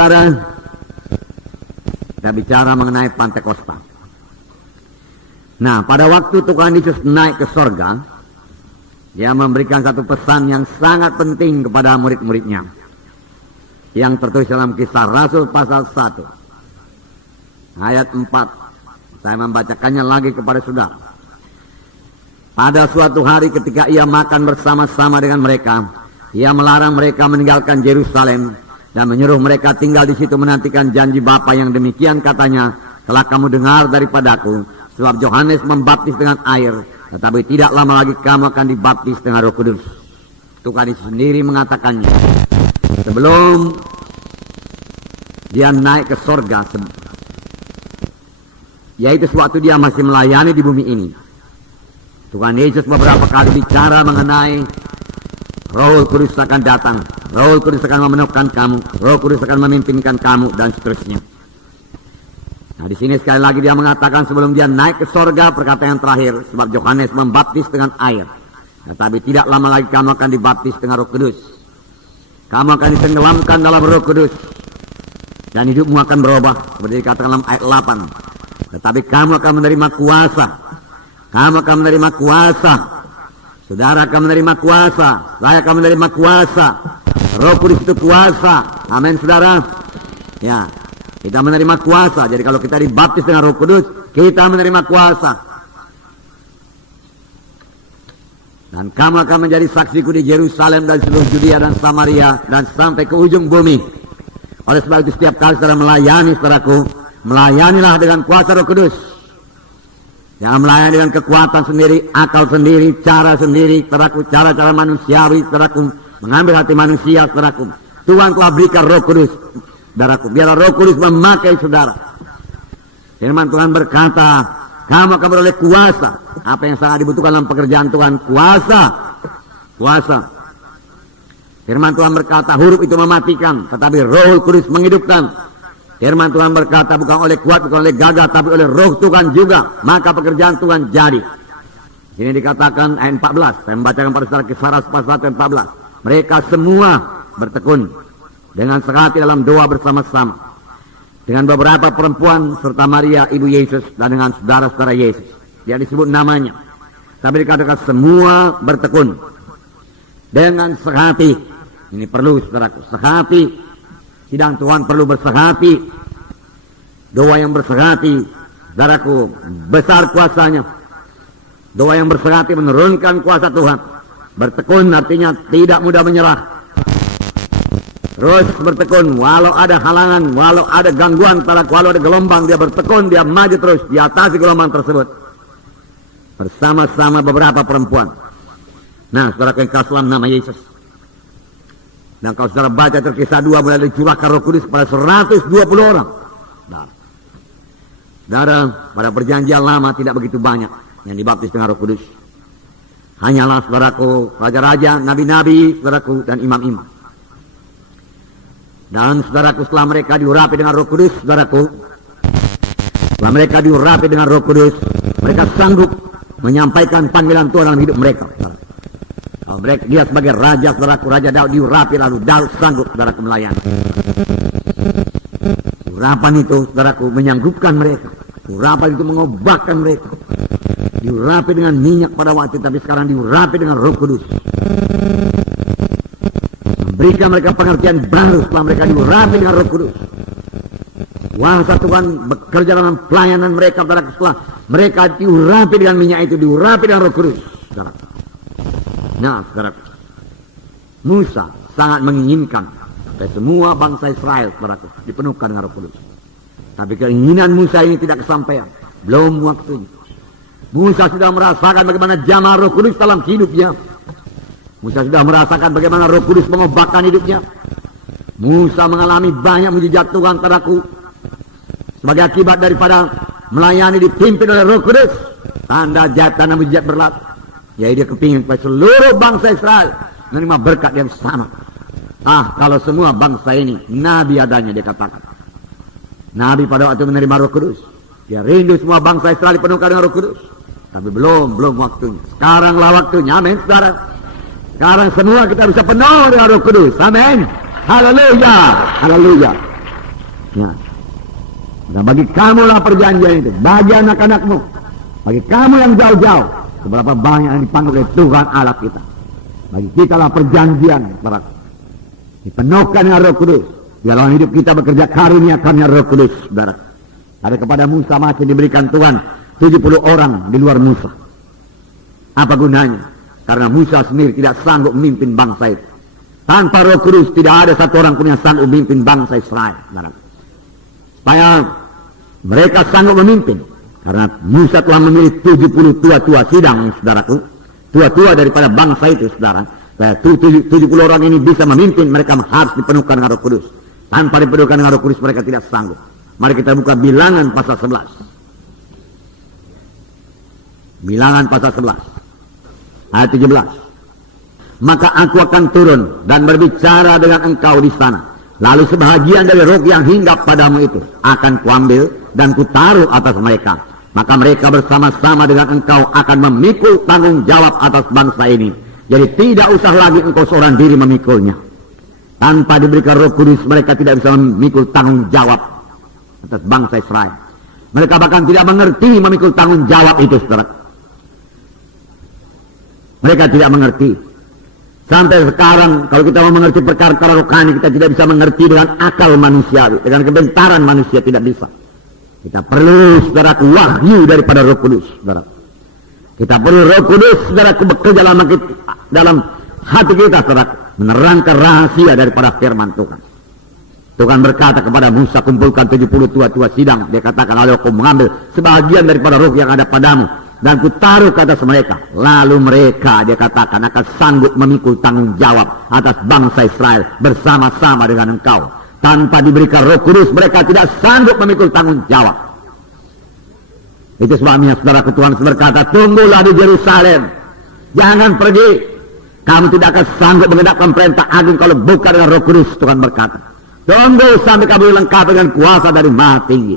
saudara, kita bicara mengenai Pantekosta. Nah, pada waktu Tuhan Yesus naik ke sorga, dia memberikan satu pesan yang sangat penting kepada murid-muridnya, yang tertulis dalam Kisah Rasul pasal 1 ayat 4. Saya membacakannya lagi kepada saudara. Pada suatu hari ketika ia makan bersama-sama dengan mereka, ia melarang mereka meninggalkan Yerusalem dan menyuruh mereka tinggal di situ menantikan janji Bapa yang demikian katanya, telah kamu dengar daripadaku, sebab Yohanes membaptis dengan air, tetapi tidak lama lagi kamu akan dibaptis dengan Roh Kudus. Tuhan Yesus sendiri mengatakannya sebelum dia naik ke sorga, yaitu sewaktu dia masih melayani di bumi ini. Tuhan Yesus beberapa kali bicara mengenai Roh Kudus akan datang, Roh Kudus akan memenuhkan kamu, Roh Kudus akan memimpinkan kamu, dan seterusnya. Nah, di sini sekali lagi dia mengatakan sebelum dia naik ke sorga, perkataan yang terakhir, sebab Yohanes membaptis dengan air, tetapi tidak lama lagi kamu akan dibaptis dengan Roh Kudus. Kamu akan ditenggelamkan dalam Roh Kudus, dan hidupmu akan berubah, seperti dikatakan dalam ayat 8. Tetapi kamu akan menerima kuasa. Kamu akan menerima kuasa. Saudara akan menerima kuasa. Saya akan menerima kuasa. Roh Kudus itu kuasa. Amin, saudara. Ya, kita menerima kuasa. Jadi kalau kita dibaptis dengan Roh Kudus, kita menerima kuasa. Dan kamu akan menjadi saksiku di Yerusalem dan seluruh Judea dan Samaria dan sampai ke ujung bumi. Oleh sebab itu setiap kali saudara melayani, saudaraku, melayanilah dengan kuasa Roh Kudus. Jangan melayani dengan kekuatan sendiri, akal sendiri, cara sendiri, saudaraku, cara-cara manusiawi, saudaraku, mengambil hati manusia, saudaraku. Tuhan telah berikan Roh Kudus, saudaraku. Biarlah Roh Kudus memakai saudara. Firman Tuhan berkata, kamu akan beroleh kuasa. Apa yang sangat dibutuhkan dalam pekerjaan Tuhan? Kuasa. Kuasa. Firman Tuhan berkata, huruf itu mematikan, tetapi Roh Kudus menghidupkan. Firman Tuhan berkata, bukan oleh kuat, bukan oleh gagah, tapi oleh Roh Tuhan juga, maka pekerjaan Tuhan jadi. Ini dikatakan ayat 14. Saya membacakan pada saudara Kisah Rasul pasal 1 ayat 14. Mereka semua bertekun dengan sehati dalam doa bersama-sama dengan beberapa perempuan serta Maria ibu Yesus dan dengan saudara-saudara Yesus. Dia disebut namanya, tapi dikatakan semua bertekun dengan sehati. Ini perlu, saudaraku, sehati. Sidang Tuhan perlu bersehati. Doa yang bersehati, saudaraku, besar kuasanya. Doa yang bersehati menurunkan kuasa Tuhan. Bertekun artinya tidak mudah menyerah. Terus bertekun, walau ada halangan, walau ada gangguan, walau ada gelombang, dia bertekun, dia maju terus, di atas gelombang tersebut. Bersama-sama beberapa perempuan. Nah, saudara yang kasih nama Yesus. Dan kalau saudara baca Kisah 2, mulai dicurahkan Roh Kudus kepada 120 orang. Saudara, pada perjanjian lama tidak begitu banyak yang dibaptis dengan Roh Kudus. Hanyalah, saudaraku, raja-raja, nabi-nabi, saudaraku, dan imam-imam. Dan saudaraku, setelah mereka diurapi dengan Roh Kudus, saudaraku, setelah mereka diurapi dengan Roh Kudus, mereka sanggup menyampaikan panggilan Tuhan dalam hidup mereka. Kalau mereka, dia sebagai raja, saudaraku, Raja Daud diurapi, lalu Daud sanggup, saudaraku, melayani. Urapan itu, saudaraku, menyanggupkan mereka. Urapan itu mengubahkan mereka. Diurapi dengan minyak pada waktu, tapi sekarang diurapi dengan Roh Kudus. Memberikan mereka pengertian baru setelah mereka diurapi dengan Roh Kudus. Kuasa Tuhan bekerja dalam pelayanan mereka, saudaraku, setelah mereka diurapi dengan minyak itu, diurapi dengan Roh Kudus, saudaraku. Nah, saudaraku, Musa sangat menginginkan supaya semua bangsa Israel, saudaraku, dipenuhkan dengan Roh Kudus. Tapi keinginan Musa ini tidak kesampaian, belum waktunya. Musa sudah merasakan bagaimana jamaah Roh Kudus dalam hidupnya. Musa sudah merasakan bagaimana Roh Kudus mengubahkan hidupnya. Musa mengalami banyak mujizat Tuhan, saudaraku, sebagai akibat daripada melayani dipimpin oleh Roh Kudus. Tanda ajaib, tanda mujizat berlaku. Ya, dia kepingin supaya seluruh bangsa Israel menerima berkat yang sama. Kalau semua bangsa ini nabi adanya, dia katakan. Nabi pada waktu menerima Roh Kudus, dia rindu semua bangsa Israel dipenuhkan dengan Roh Kudus. Tapi belum waktunya. Sekaranglah waktunya, amin, saudara. Sekarang semua kita bisa penuh dengan Roh Kudus, amin. Haleluya, haleluya. Ya. Nah, bagi kamulah perjanjian itu, bagi anak-anakmu, bagi kamu yang jauh-jauh, seberapa banyak yang dipanggil oleh Tuhan Allah kita. Bagi kita lah perjanjian, saudara. Dipenuhkan dengan Roh Kudus. Dalam hidup kita bekerja karunia-karunia Roh Kudus, saudara. Ada kepada Musa masih diberikan Tuhan 70 orang di luar Musa. Apa gunanya? Karena Musa sendiri tidak sanggup memimpin bangsa itu. Tanpa Roh Kudus tidak ada satu orang pun yang sanggup memimpin bangsa Israel, saudara. Supaya mereka sanggup memimpin, karena Musa telah memilih 70 tua-tua sidang, saudaraku, tua-tua daripada bangsa itu, saudara. 70 orang ini bisa memimpin, mereka harus dipenuhkan dengan Roh Kudus. Tanpa dipenuhkan dengan Roh Kudus mereka tidak sanggup. Mari kita buka Bilangan pasal 11. Bilangan pasal 11 ayat 17. Maka aku akan turun dan berbicara dengan engkau di sana. Lalu sebahagian dari roh yang hinggap padamu itu akan kuambil dan kutaruh atas mereka. Maka mereka bersama-sama dengan engkau akan memikul tanggung jawab atas bangsa ini. Jadi tidak usah lagi engkau seorang diri memikulnya. Tanpa diberikan Roh Kudus mereka tidak bisa memikul tanggung jawab atas bangsa Israel. Mereka bahkan tidak mengerti memikul tanggung jawab itu, saudara. Mereka tidak mengerti. Sampai sekarang kalau kita mau mengerti perkara-perkara rohani, kita tidak bisa mengerti dengan akal manusiawi, dengan kebentaran manusia tidak bisa. Kita perlu, saudara, wahyu daripada Roh Kudus, saudara. Kita perlu Roh Kudus, saudara, bekerja dalam hati kita, saudara, menerangkan rahasia daripada firman Tuhan. Tuhan berkata kepada Musa, kumpulkan 70 tua-tua sidang. Dia katakan, lalu aku mengambil sebagian daripada roh yang ada padamu dan kutaruh ke atas mereka. Lalu mereka, dia katakan, akan sanggup memikul tanggung jawab atas bangsa Israel bersama-sama dengan engkau. Tanpa diberikan Roh Kudus mereka tidak sanggup memikul tanggung jawab. Itu sebabnya saudara Tuhan berkata, tunggulah di Yerusalem, jangan pergi. Kamu tidak akan sanggup mengendapkan perintah agung kalau bukan dengan Roh Kudus. Tuhan berkata, tunggu sampai kamu lengkap dengan kuasa dari Maha Tinggi.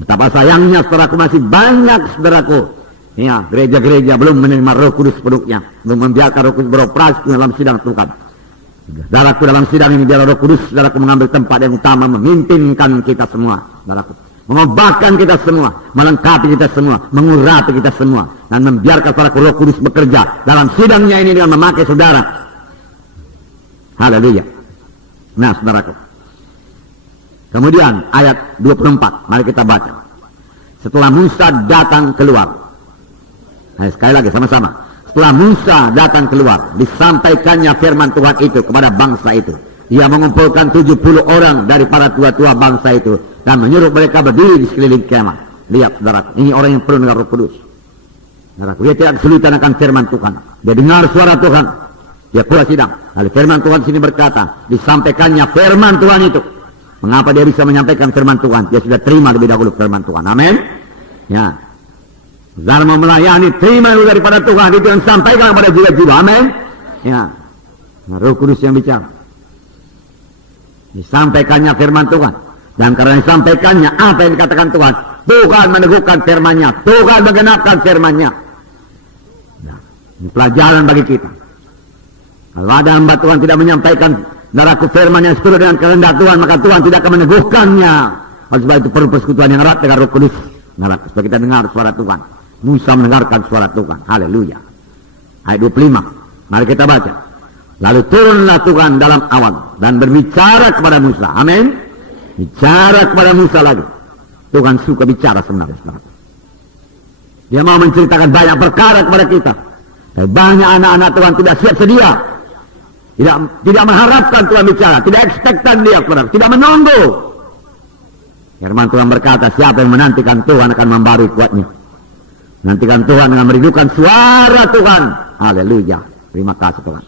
Betapa sayangnya saudaraku, masih banyak saudaraku, ya, gereja-gereja belum menerima Roh Kudus penuhnya, belum membiarkan Roh Kudus beroperasi dalam sidang Tuhan. Saudaraku, dalam sidang ini biar Roh Kudus saudaraku mengambil tempat yang utama, memimpinkan kita semua, saudaraku, mengubahkan kita semua, melengkapi kita semua, mengurapi kita semua, dan membiarkan saudaraku Roh Kudus bekerja dalam sidangnya ini dengan memakai saudara. Haleluya. Nah, saudaraku, kemudian ayat 24, mari kita baca. Setelah Musa datang keluar, sekali lagi sama-sama. Setelah Musa datang keluar, disampaikannya firman Tuhan itu kepada bangsa itu. Dia mengumpulkan 70 orang dari para tua-tua bangsa itu dan menyuruh mereka berdiri di sekeliling kemah. Lihat, saudaraku, ini orang yang penuh dengan Roh Kudus. Saudaraku, dia tidak kesulitan akan firman Tuhan. Dia dengar suara Tuhan. Dia keluar sidang. Lalu firman Tuhan sini berkata, disampaikannya firman Tuhan itu. Mengapa dia bisa menyampaikan firman Tuhan? Dia sudah terima lebih dahulu firman Tuhan. Amin. Ya. Saudara mau melayani, terima dulu daripada Tuhan. Itu yang sampaikan kepada jiwa-jiwa. Amin. Ya. Nah, Roh Kudus yang bicara. Disampaikannya firman Tuhan. Dan karena disampaikannya apa yang dikatakan Tuhan, Tuhan meneguhkan firman-Nya. Tuhan menggenapkan firman-Nya. Nah, ini pelajaran bagi kita. Kalau ada hamba Tuhan tidak menyampaikan saudaraku firman yang seturut dengan kehendak Tuhan, maka Tuhan tidak akan meneguhkannya. Oleh sebab itu perlu persekutuan yang erat dengan Roh Kudus. Saudaraku, supaya kita dengar suara Tuhan. Musa mendengarkan suara Tuhan. Haleluya. Ayat 25. Mari kita baca. Lalu turunlah Tuhan dalam awan dan berbicara kepada Musa. Amin. Bicara kepada Musa lagi. Tuhan suka bicara sebenarnya, saudaraku. Dia mau menceritakan banyak perkara kepada kita. Dan banyak anak-anak Tuhan tidak siap sedia. Tidak mengharapkan Tuhan bicara, tidak ekspektan dia, saudara, tidak menunggu. Firman Tuhan berkata, siapa yang menantikan Tuhan akan membarui kuatnya. Nantikan Tuhan dengan merindukan suara Tuhan. Haleluya. Terima kasih Tuhan.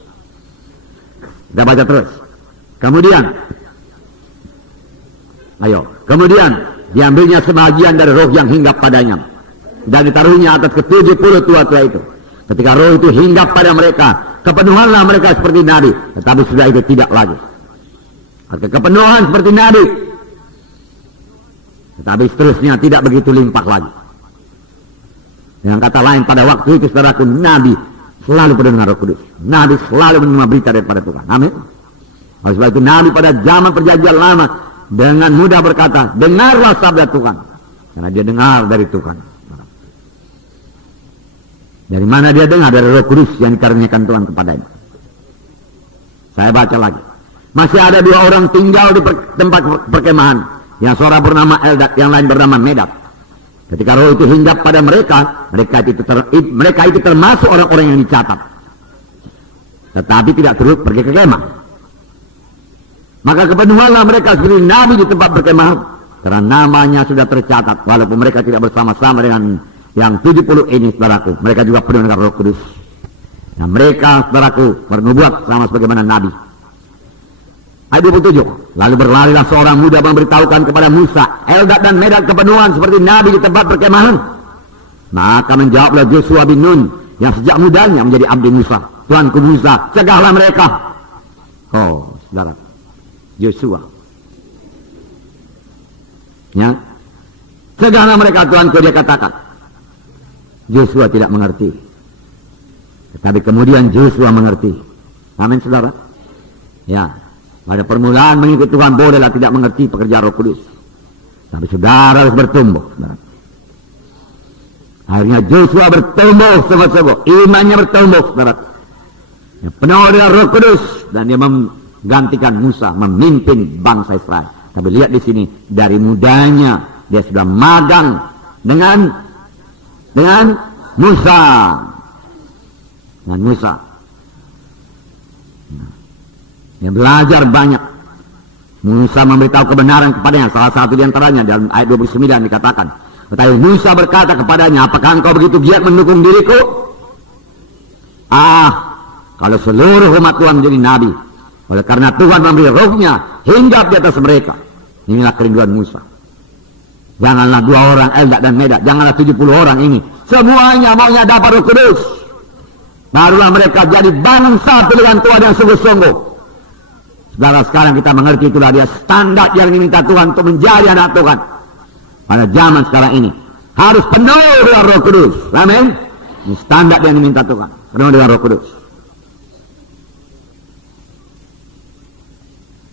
Kita baca terus. Kemudian diambilnya sebagian dari roh yang hinggap padanya dan ditaruhnya atas ke-70 tua-tua itu. Ketika roh itu hinggap pada mereka, kepenuhanlah mereka seperti nabi. Tetapi sudah itu tidak lagi. Kepenuhan seperti nabi. Tetapi seterusnya tidak begitu limpah lagi. Dengan kata lain, pada waktu itu saudaraku, nabi selalu penuh dengan Roh Kudus. Nabi selalu menerima berita daripada Tuhan. Amin. Oleh sebab itu nabi pada zaman perjanjian lama dengan mudah berkata, dengarlah sabda Tuhan. Karena dia dengar dari Tuhan. Dari mana dia dengar? Dari Roh Kudus yang dikaruniakan Tuhan kepadanya. Saya baca lagi. Masih ada 2 orang tinggal di tempat perkemahan. Yang seorang bernama Eldad, yang lain bernama Medad. Ketika roh itu hinggap pada mereka, mereka itu termasuk orang-orang yang dicatat. Tetapi tidak turut pergi ke kemah. Maka kepenuhanlah mereka seperti nabi di tempat perkemahan. Karena namanya sudah tercatat. Walaupun mereka tidak bersama-sama dengan yang 70 ini, saudaraku. Mereka juga penuh dengan Roh Kudus. Nah mereka, saudaraku, bernubuat sama sebagaimana nabi. Ayat 27. Lalu berlarilah seorang muda memberitahukan kepada Musa, Eldad dan Medad kepenuhan seperti nabi di tempat perkemahan. Maka menjawablah Joshua bin Nun yang sejak mudanya menjadi abdi Musa. Tuanku Musa, cegahlah mereka. Oh, saudara, Joshua. Ya, cegahlah mereka, Tuanku, dia katakan. Joshua tidak mengerti. Tetapi kemudian Joshua mengerti. Amin, saudara. Ya, pada permulaan mengikut Tuhan bolehlah tidak mengerti pekerjaan Roh Kudus. Tapi saudara harus bertumbuh. Saudara. Akhirnya Joshua bertumbuh sungguh-sungguh. Imannya bertumbuh, saudara. Ya, penuh dengan Roh Kudus. Dan dia menggantikan Musa memimpin bangsa Israel. Tapi lihat di sini, dari mudanya dia sudah magang dengan Musa. Dengan Musa. Dia belajar banyak. Musa memberitahu kebenaran kepadanya. Salah satu di antaranya dalam ayat 29 dikatakan. Tetapi Musa berkata kepadanya, apakah engkau begitu giat mendukung diriku? Kalau seluruh umat Tuhan menjadi nabi. Oleh karena Tuhan memberi rohnya hinggap di atas mereka. Inilah kerinduan Musa. Janganlah 2 orang Eldad dan Medad. Janganlah 70 orang ini. Semuanya maunya dapat Roh Kudus. Barulah mereka jadi bangsa pilihan Tuhan yang sungguh-sungguh. Saudara, sekarang kita mengerti itulah dia standar yang diminta Tuhan untuk menjadi anak Tuhan. Pada zaman sekarang ini. Harus penuh dengan Roh Kudus. Amin. Ini standar yang diminta Tuhan. Penuh dengan Roh Kudus.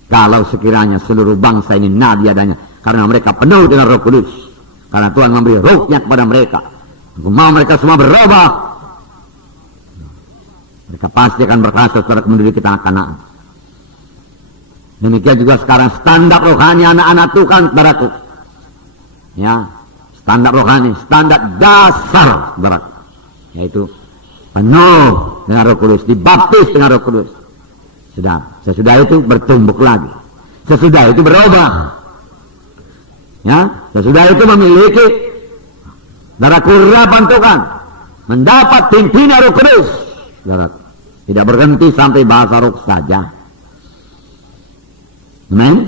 Kalau sekiranya seluruh bangsa ini nabi adanya. Karena mereka penuh dengan Roh Kudus. Karena Tuhan memberi rohnya kepada mereka. Aku mau mereka semua berubah. Mereka pasti akan berhasil setelah menduduki tanah Kanaan. Demikian juga sekarang standar rohani anak-anak Tuhan, saudaraku. Ya, standar rohani, standar dasar, saudaraku. Yaitu penuh dengan Roh Kudus, dibaptis dengan Roh Kudus. Sesudah itu bertumbuh lagi. Sesudah itu berubah. Ya, sesudah itu memiliki darah kurapan Tuhan. Mendapat pimpinan Roh Kudus. Saudara, tidak berhenti sampai bahasa roh saja. Amin?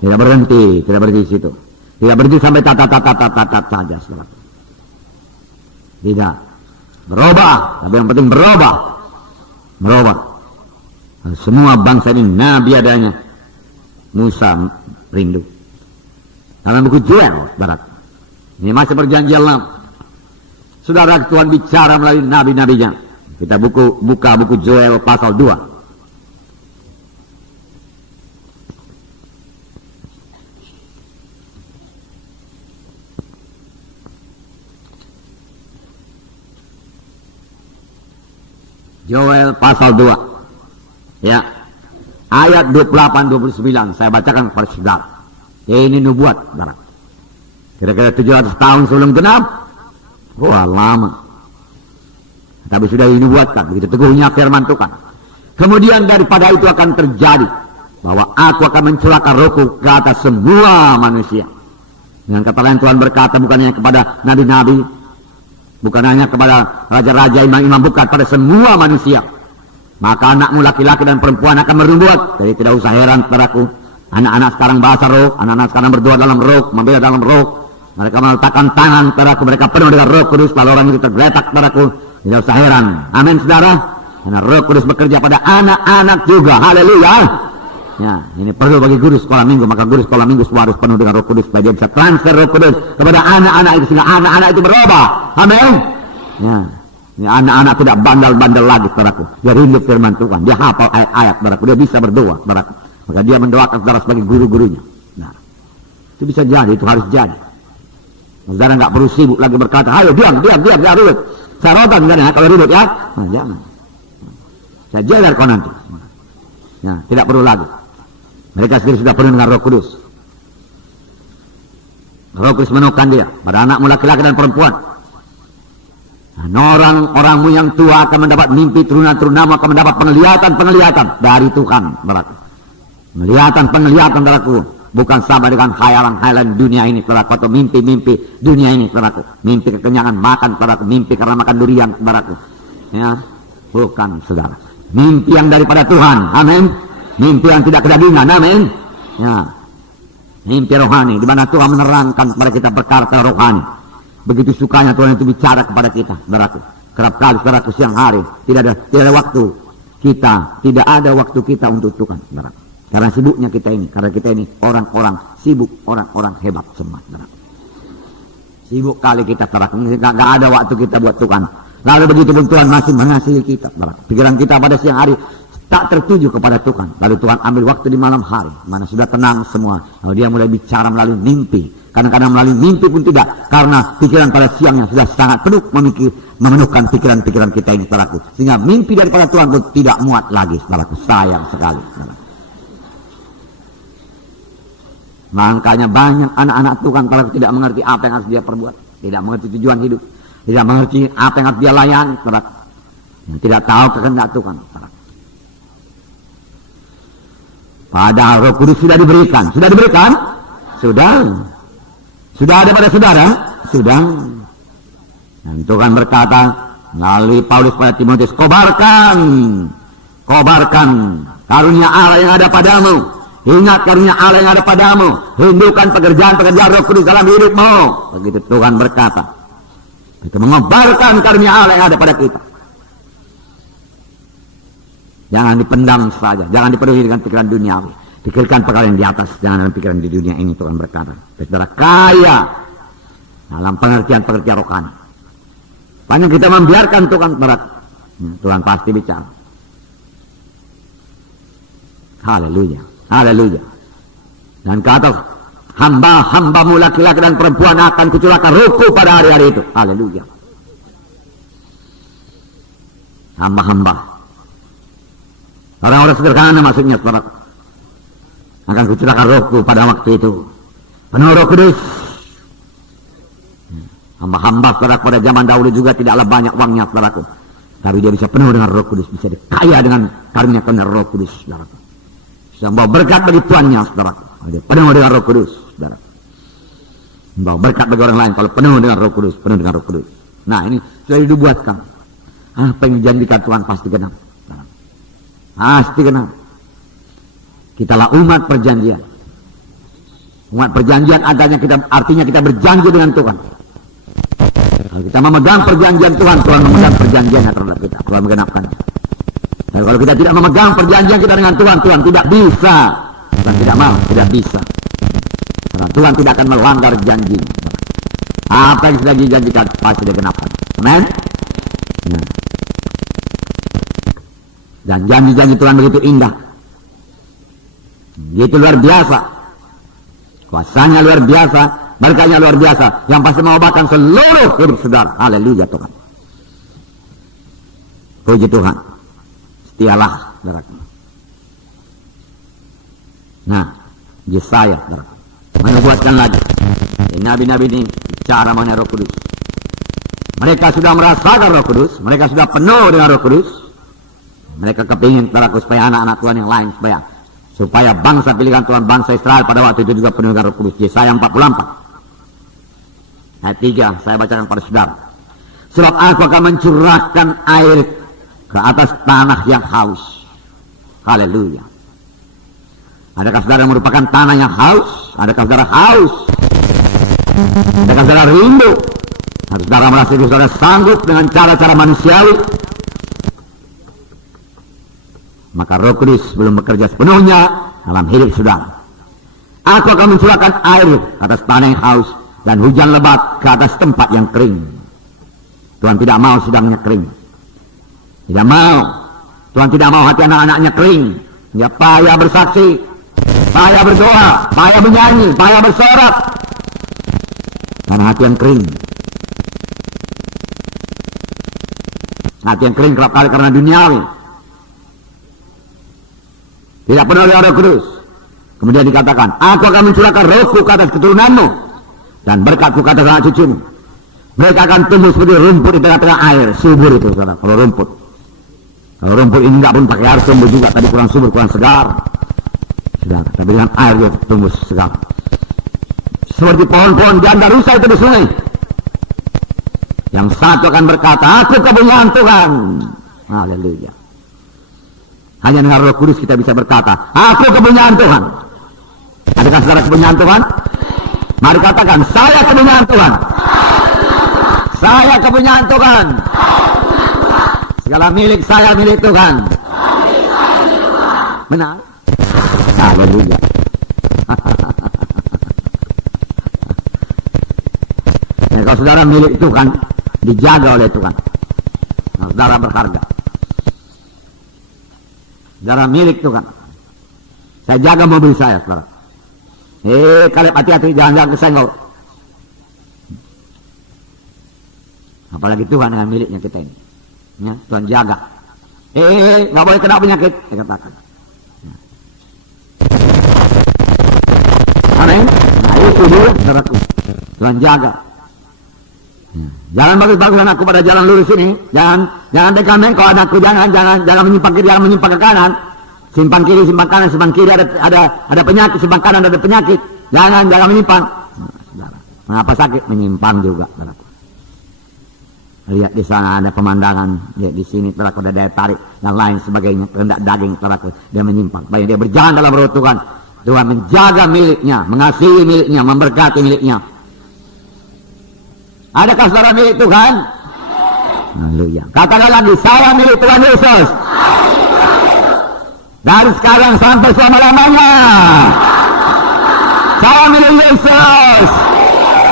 Tidak berhenti di situ. Tidak berhenti sampai tata saja, saudara. Tidak. Berubah, tapi yang penting berubah. Semua bangsa ini nabi adanya. Musa rindu. Dalam buku Joel, barat. Ini masih perjanjian lama. Saudara, Tuhan bicara melalui nabi-nabinya. Kita buka buku Joel pasal 2. Joel pasal 2. Ya. Ayat 28-29 saya bacakan kepada saudara. Ini nubuat, saudara. Kira-kira 700 tahun sebelum genap. Wah, lama. Tapi sudah dinubuatkan, begitu teguhnya firman Tuhan. Kemudian daripada itu akan terjadi bahwa aku akan mencurahkan rohku ke atas semua manusia. Dengan kata lain Tuhan berkata bukan hanya kepada nabi-nabi, bukan hanya kepada raja-raja, imam-imam, bukan pada semua manusia. Maka anakmu laki-laki dan perempuan akan bernubuat. Jadi tidak usah heran kepadaku. Anak-anak sekarang bahasa roh, anak-anak sekarang berdoa dalam roh, membela dalam roh. Mereka meletakkan tangan kepadaku, mereka penuh dengan Roh Kudus, lalu orang itu tergeletak kepadaku. Tidak usah heran. Amin, saudara. Karena Roh Kudus bekerja pada anak-anak juga. Haleluya. Ya, ini perlu bagi guru sekolah minggu. Maka guru sekolah minggu semua harus penuh dengan Roh Kudus supaya dia bisa transfer Roh Kudus kepada anak-anak itu sehingga anak-anak itu berubah. Amin. Ya, ini anak-anak tidak bandel-bandel lagi, saudaraku. Dia rindu firman Tuhan. Dia hafal ayat-ayat, saudaraku. Dia bisa berdoa, saudaraku. Maka dia mendoakan saudara sebagai guru-gurunya. Nah, itu bisa jadi, itu harus jadi. Saudara nggak perlu sibuk lagi berkata, ayo diam, ribut. Saya rotan kan kalau ribut ya. Nah, jangan. Saya jelar kau nanti. Nah, tidak perlu lagi. Mereka sendiri sudah penuh dengan Roh Kudus. Roh Kudus meneguhkan dia pada anakmu laki-laki dan perempuan. Nah, orang-orangmu yang tua akan mendapat mimpi, turunan-turunanmu akan mendapat penglihatan dari Tuhan, saudaraku. Penglihatan, saudaraku. Bukan sama dengan khayalan dunia ini, saudaraku, atau mimpi-mimpi dunia ini, saudaraku. Mimpi kekenyangan makan, saudaraku. Mimpi karena makan durian, saudaraku. Ya, bukan, saudara. Mimpi yang daripada Tuhan, amin. Mimpi yang tidak kedagingan, amin. Ya, mimpi rohani, di mana Tuhan menerangkan kepada kita perkara rohani. Begitu sukanya Tuhan itu bicara kepada kita, saudaraku. Kerap kali, saudaraku, siang hari tidak ada waktu kita, tidak ada waktu kita untuk Tuhan, saudaraku. Karena sibuknya kita ini, karena kita ini orang-orang sibuk, orang-orang hebat semua, saudaraku. Sibuk kali kita, saudaraku. Nggak ada waktu kita buat Tuhan. Lalu begitu pun Tuhan masih mengasihi kita, saudaraku. Pikiran kita pada siang hari tak tertuju kepada Tuhan. Lalu Tuhan ambil waktu di malam hari, mana sudah tenang semua. Lalu dia mulai bicara melalui mimpi. Kadang-kadang melalui mimpi pun tidak, karena pikiran pada siangnya sudah sangat penuh memenuhkan pikiran-pikiran kita ini, saudaraku. Sehingga mimpi daripada Tuhan pun tidak muat lagi, saudaraku. Sayang sekali, saudaraku. Makanya banyak anak-anak Tuhan saudaraku tidak mengerti apa yang harus dia perbuat, tidak mengerti tujuan hidup, tidak mengerti apa yang harus dia layani, saudaraku. Tidak tahu kehendak Tuhan, saudaraku. Padahal Roh Kudus sudah diberikan. Sudah ada pada saudara? Sudah. Dan Tuhan berkata melalui Paulus pada Timotius, kobarkan karunia Allah yang ada padamu. Ingat karunia Allah yang ada padamu. Rindukan pekerjaan-pekerjaan Roh Kudus dalam hidupmu. Begitu Tuhan berkata. Kita mengobarkan karunia Allah yang ada pada kita. Jangan dipendam saja, jangan dipenuhi dengan pikiran duniawi. Pikirkan perkara yang di atas, jangan dalam pikiran di dunia ini. Tuhan berkata, saudara kaya dalam pengertian-pengertian rohani. Banyak kita membiarkan Tuhan berat. Tuhan pasti bicara. Haleluya, haleluya. Dan kata hamba-hambamu laki-laki dan perempuan akan kucurahkan ruku pada hari-hari itu. Haleluya. Hamba-hamba. Orang-orang sederhana maksudnya, saudara. Akan kucurahkan Rohku pada waktu itu. Penuh Roh Kudus. Hamba-hamba, saudara, pada zaman dahulu juga tidaklah banyak uangnya, saudaraku. Tapi dia bisa penuh dengan Roh Kudus. Bisa kaya dengan karunia Roh Kudus, saudaraku. Bisa membawa berkat bagi tuannya, saudaraku. Dia penuh dengan Roh Kudus, saudaraku. Membawa berkat bagi orang lain kalau penuh dengan Roh Kudus, penuh dengan Roh Kudus. Nah, ini sudah dibuatkan. Apa yang dijanjikan Tuhan pasti genap. Pasti kenal. Kitalah umat perjanjian. Umat perjanjian artinya kita berjanji dengan Tuhan. Kalau kita memegang perjanjian Tuhan, Tuhan memegang perjanjiannya terhadap kita. Tuhan menggenapkannya. Dan kalau kita tidak memegang perjanjian kita dengan Tuhan, Tuhan tidak bisa. Tuhan tidak mau, tidak bisa. Karena Tuhan tidak akan melanggar janjinya. Apa yang sudah dijanjikan pasti digenapkan. Amin. Nah. Dan janji-janji Tuhan begitu indah. Begitu luar biasa. Kuasanya luar biasa. Berkatnya luar biasa. Yang pasti mengobatkan seluruh hidup saudara. Haleluya Tuhan. Puji Tuhan. Setialah, saudaraku. Nah, Yesaya, saudaraku. Menubuatkan lagi. Nabi-nabi ini bicara mengenai Roh Kudus. Mereka sudah merasakan Roh Kudus. Mereka sudah penuh dengan Roh Kudus. Mereka kepingin, saudaraku, supaya anak-anak Tuhan yang lain, supaya bangsa pilihan Tuhan, bangsa Israel pada waktu itu juga penuh dengan Roh Kudus. Yesaya 44 ayat 3 saya bacakan pada saudara. Sebab aku akan mencurahkan air ke atas tanah yang haus. Haleluya. Adakah saudara yang merupakan tanah yang haus? Adakah saudara haus? Adakah saudara rindu? Adakah saudara merasa diri saudara sanggup dengan cara-cara manusiawi? Maka Roh Kudus belum bekerja sepenuhnya dalam hidup saudara. Aku akan mencurahkan air atas tanah yang haus dan hujan lebat ke atas tempat yang kering. Tuhan tidak mau sidangnya kering. Tidak mau. Tuhan tidak mau hati anak-anaknya kering. Dia payah bersaksi. payah berdoa, payah menyanyi, payah bersorak. Karena hati yang kering. Hati yang kering kerap kali karena duniawi. Tidak pernah oleh Roh Kudus. Kemudian dikatakan, aku akan mencurahkan rohku ke atas keturunanmu dan berkatku ke atas anak cucumu. Mereka akan tumbuh seperti rumput di tengah-tengah air. Subur itu, saudara. Kalau rumput. Kalau rumput ini enggak pun pakai air tumbuh juga. Tadi kurang subur, kurang segar. Sudah, tapi dengan air dia tumbuh segar. Seperti pohon-pohon janda rusa itu di sungai. Yang satu akan berkata, aku kepunyaan Tuhan. Haleluya. Hanya dengan Roh Kudus kita bisa berkata, aku kepunyaan Tuhan. Adakah saudara kepunyaan Tuhan? Mari katakan, saya kepunyaan Tuhan. Saya kepunyaan Tuhan. Segala milik saya milik Tuhan. Benar? Haleluya. Nah, kalau saudara milik Tuhan, dijaga oleh Tuhan. Nah, saudara berharga. Saudara milik Tuhan. Saya jaga mobil saya, saudara. Kalian hati-hati, jangan kesenggol. Apalagi Tuhan dengan miliknya kita ini. Ya, Tuhan jaga. Nggak boleh kena penyakit, saya katakan. Amin. Nah, itu dulu, saudaraku. Tuhan jaga. Jangan bagus-bagus anakku pada jalan lurus ini. Jangan dekamen kalau anakku, jangan menyimpang kiri, jangan menyimpang ke kanan. Simpang kiri, simpang kanan, simpang kiri ada penyakit, simpang kanan ada penyakit. Jangan menyimpang. Mengapa sakit? Menyimpang juga, saudaraku. Lihat di sana ada pemandangan, lihat di sini saudaraku ada daya tarik dan lain sebagainya, kehendak daging saudaraku, dia menyimpang. Baik dia berjalan dalam roh Tuhan. Tuhan menjaga miliknya, mengasihi miliknya, memberkati miliknya. Adakah saudara milik Tuhan? Haleluya. Katakan lagi, saya milik Tuhan Yesus. Dari sekarang sampai selama-lamanya. Saya milik Yesus.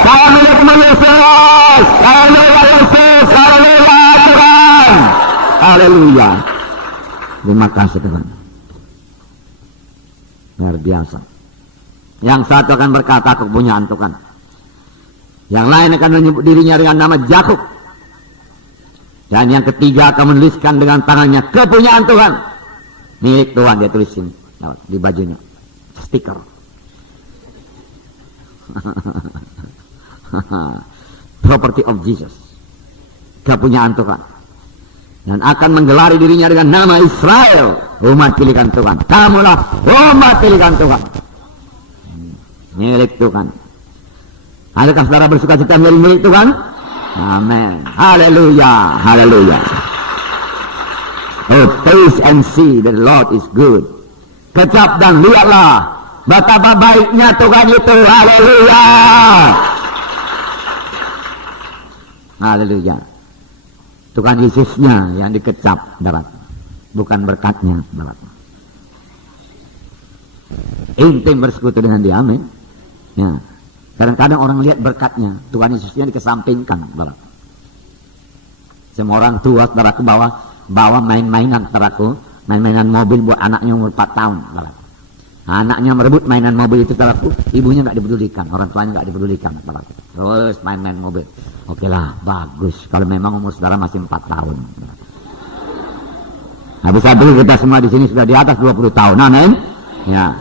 Saya milik Tuhan Yesus. Saya milik Yesus. Haleluya Tuhan. Haleluya. Terima kasih Tuhan. Luar biasa. Yang satu akan berkata kepunyaan Tuhan. Yang lain akan menyebut dirinya dengan nama Jakub. Dan yang ketiga akan menuliskan dengan tangannya kepunyaan Tuhan. Milik Tuhan, dia tulis sini di bajunya. Stiker. Property of Jesus. Kepunyaan Tuhan. Dan akan menggelari dirinya dengan nama Israel. Umat pilihan Tuhan. Kamulah umat pilihan Tuhan. Milik Tuhan. Adakah saudara bersuka cita menjadi milik Tuhan? Amin. Haleluya. Haleluya. Oh, taste and see that the Lord is good. Kecap dan lihatlah betapa baiknya Tuhan itu. Haleluya. Haleluya. Tuhan Yesusnya yang dikecap, saudara. Bukan berkatnya, saudara. Intim bersekutu dengan dia, amin. Ya. Kadang-kadang orang lihat berkatnya, Tuhan Yesusnya dikesampingkan, saudara. Semua orang tua, saudaraku, bawa main-mainan, saudaraku, main-mainan mobil buat anaknya umur 4 tahun, saudara. Anaknya merebut mainan mobil itu, saudaraku, ibunya nggak dipedulikan, orang tuanya nggak dipedulikan, saudara. Terus main-main mobil. Oke lah, bagus. Kalau memang umur saudara masih 4 tahun. Habis-habis kita semua di sini sudah di atas 20 tahun, amin. Ya.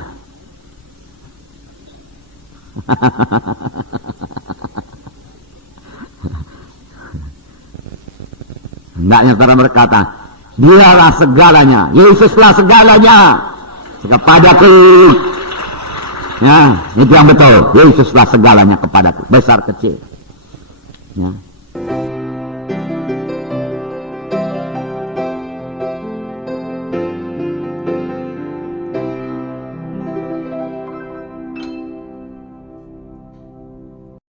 Hendaknya saudara berkata, dialah segalanya, Yesuslah segalanya kepadaku. Ya, itu yang betul. Yesuslah segalanya kepadaku, besar kecil. Ya.